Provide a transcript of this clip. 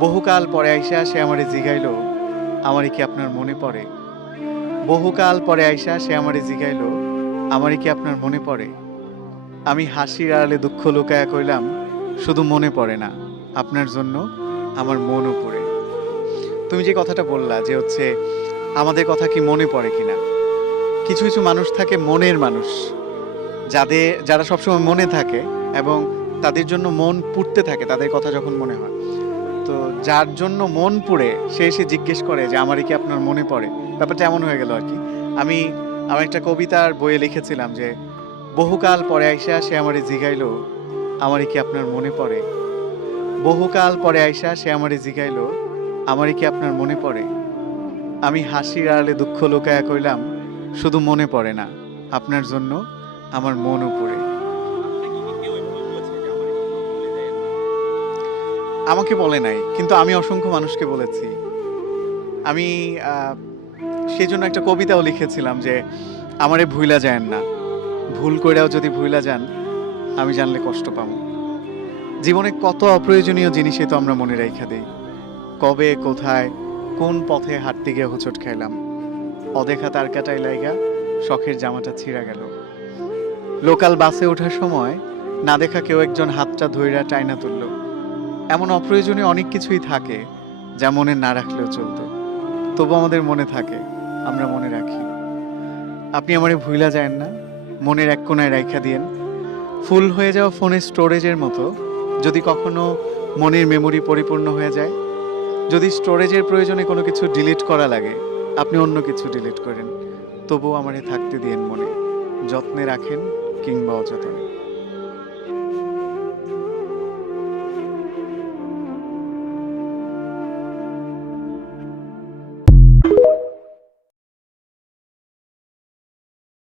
বহুকাল পরে আইসা সে আমারে জিগাইল, আমারে কি আপনার মনে পড়ে? বহুকাল পরে আইসা সে আমারে জিগাইল, আমারে কি আপনার মনে পড়ে? আমি হাসির আড়ালে দুঃখ লুকায়া কইলাম, শুধু মনে পড়ে না, আপনার জন্য আমার মনও পড়ে। তুমি যে কথাটা বললা যে হচ্ছে আমাদের কথা কি মনে পড়ে কিনা? কিছু, কিছু মানুষ থাকে মনের মানুষ। যারা সবসময় মনে থাকে এবং তাদের জন্য মন পুড়তে থাকে তাদের কথা যখন মনে হয়। তো যার জন্য মন পুড়ে সে এসে জিজ্ঞেস করে যে আমারে কি আপনার মনে পড়ে? ব্যাপারটা এমন হয়ে গেল আরকি। আমি আমার একটা কবিতার বইয়ে লিখেছিলাম যে, বহুকাল পরে আইসা সে আমারে জিগাইল, আমারে কি আপনার মনে পড়ে? বহুকাল পরে আইসা সে আমারে জিগাইল, আমারে কি আপনার মনে পড়ে? আমি হাসির আড়ালে দুঃখ লুকায়া কইলাম, শুধু মনে পড়ে না, আপনার জন্য আমার মনও পড়ে। আপনাকে কি কেউ এভাবে বলেছে যে আমার এই কখনো ভুলে যাইয়েন না? আমাকে বলে নাই, কিন্তু আমি অসংখ্য মানুষকে বলেছি। আমি আ সেজন্য একটা কবিতাও লিখেছিলাম যে, আমারে ভুইলা যায়েন না। ভুল কইরাও যদি ভুইলা যান, আমি জানলে কষ্ট পামু। জীবনে কত অপ্রয়োজনীয় জিনিসই তো আমরা মনে রাইখা দেই। কবে, কোথায়, কোন পথে হাঁটতে গিয়ে হোঁচট খাইলাম। অদেখা তারকাটায় লাইগা শখের জামাটা ছিঁড়া গেল। লোকাল বাসে ওঠার সময় না দেখা কেউ একজন হাতটা ধইরা টাইনা তুলল। এমন অপ্রয়োজনীয় অনেক কিছুই থাকে যা মনে না রাখলেও চলতো। তবু আমাদের মনে থাকে, আমরা মনে রাখি। আপনি আমারে ভুইলা যায়েন না, মনের এক কোণায় রাইখা দিয়েন। ফুল হয়ে যাওয়া ফোনের স্টোরেজের মতো যদি কখনো মনের মেমরি পরিপূর্ণ হয়ে যায়, যদি স্টোরেজের প্রয়োজনে কোনো কিছু ডিলিট করা লাগে, আপনি অন্য কিছু ডিলিট করেন। তবুও আমারে থাকতে দিয়েন মনে। যত্নে রাখেন কিংবা অযত্নে।